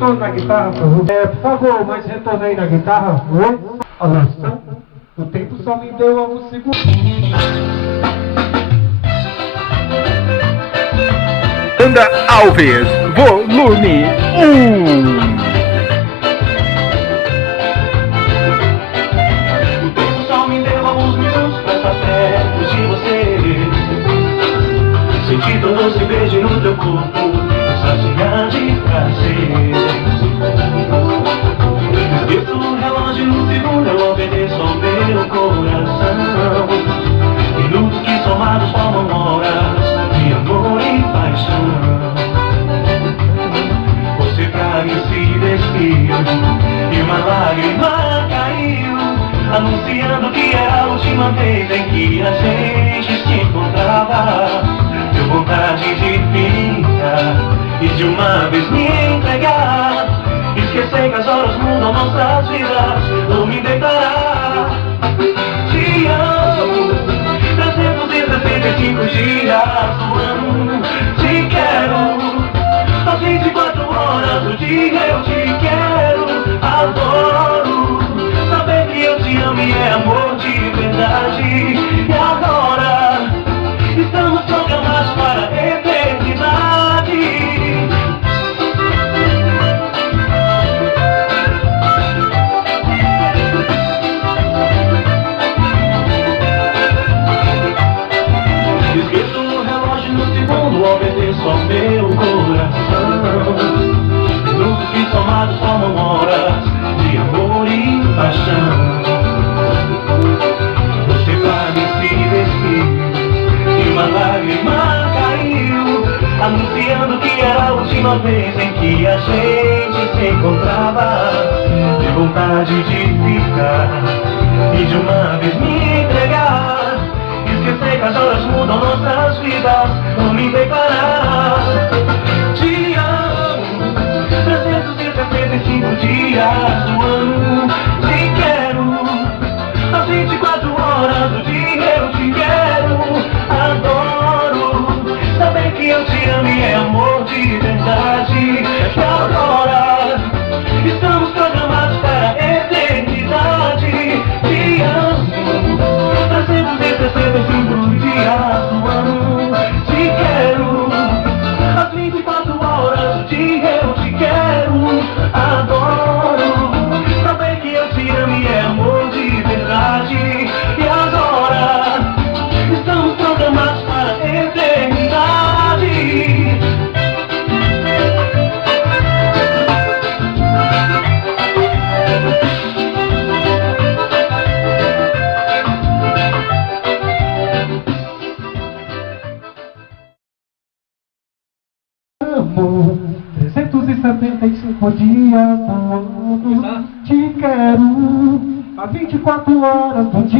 retorno na guitarra, por favor, mais retorno aí na guitarra. Oi? Olha só, o tempo só me deu alguns segundos. Banda Alves, volume 1. O tempo só me deu alguns minutos pra estar perto de você. Senti tão doce beijo no teu corpo, saciar de prazer. Esqueço o relógio no segundo, eu obedeço ao meu coração. Minutos que somados formam horas de amor e paixão. Você pra mim se despiu e uma lágrima caiu, anunciando que era a última vez em que a gente se encontrava. Deu vontade de ficar e de uma vez me entregar. Esquecer que as horas mudam nossas vidas, ou me declarar: te amo 365 dias do ano. Te quero às 24 horas do dia, eu te quero. Adoro saber que eu te amo e é amor de verdade. E agora estamos programados para a eternidade. Esqueço o relógio no segundo, obedeço ao meu coração. Minutos que somados formam horas de amor e paixão. Você pra mim se despiu e uma lágrima caiu, anunciando que era a última vez em que a gente se encontrava. De vontade de ficar e de uma vez me entregar. Esquecer que as horas mudam nossas vidas, ou me declarar: te amo 365 dias do ano. Te quero às 24 horas do dia, eu te quero. Adoro saber que eu te amo e é amor de verdade. E agora estamos programados para a eternidade. Te amo 365 dias do ano. Te quero às 24 horas do dia, eu te quero. Adoro saber que eu te amo e é amor de verdade. E agora estamos programados para a eternidade. Amo 375 dias do ano. Te quero às 24 horas do dia.